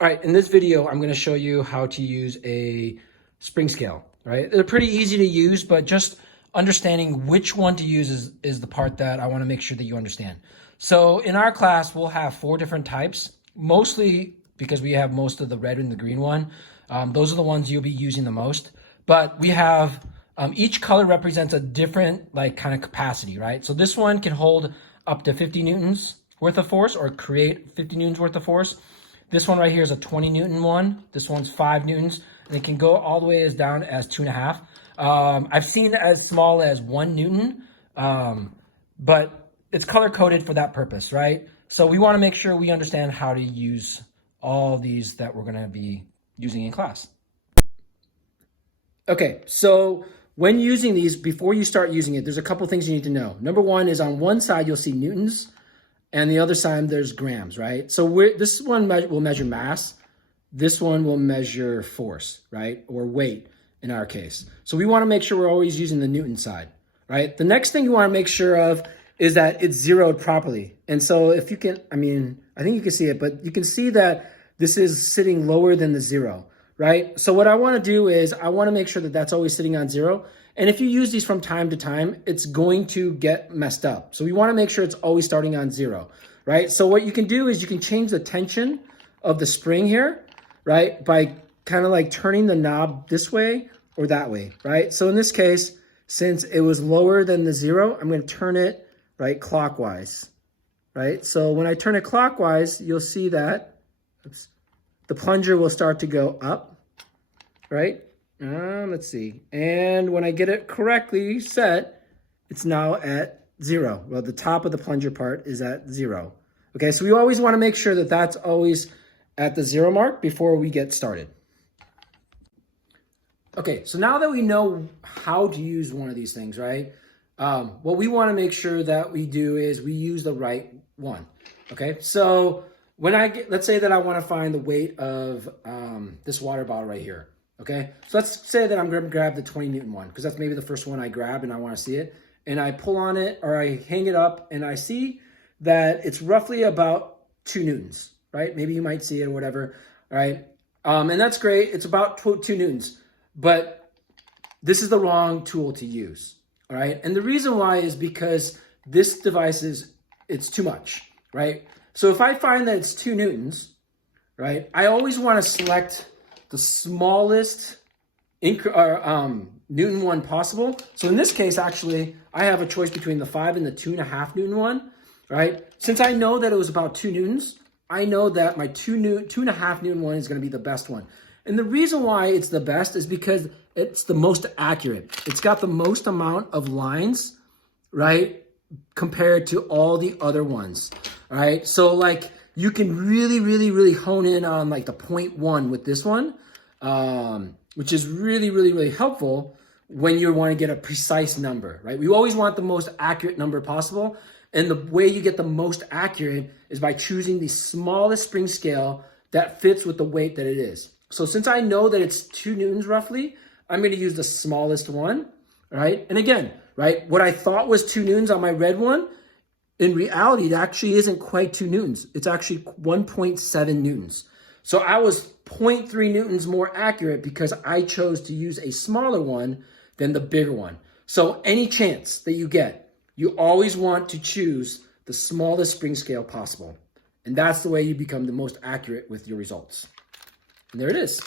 All right, in this video, I'm gonna show you how to use a spring scale, right? They're pretty easy to use, but just understanding which one to use is the part that I wanna make sure that you understand. So in our class, we'll have 4 different types, mostly because we have most of the red and the green one. Those are the ones you'll be using the most. But we have, each color represents a different like kind of capacity, right? So this one can hold up to 50 newtons worth of force or create 50 newtons worth of force. This one right here is a 20 Newton one. This one's 5 Newtons. And it can go all the way as down as 2.5. I've seen as small as 1 Newton, but it's color coded for that purpose, right? So we want to make sure we understand how to use all these that we're going to be using in class. Okay, so when using these, before you start using it, there's a couple things you need to know. Number one is on one side, you'll see newtons, and the other side, there's grams, right? So this one will measure mass. This one will measure force, right? Or weight in our case. So we want to make sure we're always using the Newton side, right? The next thing you want to make sure of is that it's zeroed properly. And so if you can, I think you can see it, but you can see that this is sitting lower than the 0, right? So what I want to do is I want to make sure that that's always sitting on 0. And if you use these from time to time, it's going to get messed up. So we want to make sure it's always starting on 0, right? So what you can do is you can change the tension of the spring here, right? By kind of like turning the knob this way or that way, right? So in this case, since it was lower than the 0, I'm going to turn it right clockwise, right? So when I turn it clockwise, you'll see that the plunger will start to go up, right? Let's see. And when I get it correctly set, it's now at 0. Well, the top of the plunger part is at 0. Okay, so we always want to make sure that that's always at the 0 mark before we get started. Okay, so now that we know how to use one of these things, right? What we want to make sure that we do is we use the right one. Okay, so when let's say that I want to find the weight of this water bottle right here. Okay, so let's say that I'm going to grab the 20 Newton one because that's maybe the first one I grab and I want to see it. And I pull on it or I hang it up and I see that it's roughly about 2 Newtons, right? Maybe you might see it or whatever, all right? And that's great. It's about 2 Newtons, but this is the wrong tool to use, all right? And the reason why is because this device it's too much, right? So if I find that it's 2 Newtons, right, I always want to select the smallest Newton one possible. So in this case, actually, I have a choice between the 5 and the 2.5 Newton one, right? Since I know that it was about 2 Newtons, I know that my 2.5 Newton one is going to be the best one. And the reason why it's the best is because it's the most accurate. It's got the most amount of lines, right, compared to all the other ones, all right? So like you can really, really, really hone in on like the 0.1 with this one, which is really, really, really helpful when you want to get a precise number, right? We always want the most accurate number possible. And the way you get the most accurate is by choosing the smallest spring scale that fits with the weight that it is. So since I know that it's 2 Newtons roughly, I'm going to use the smallest one, right? And again, right, what I thought was 2 Newtons on my red one, in reality, it actually isn't quite 2 Newtons. It's actually 1.7 Newtons. So I was 0.3 Newtons more accurate because I chose to use a smaller one than the bigger one. So any chance that you get, you always want to choose the smallest spring scale possible. And that's the way you become the most accurate with your results. And there it is.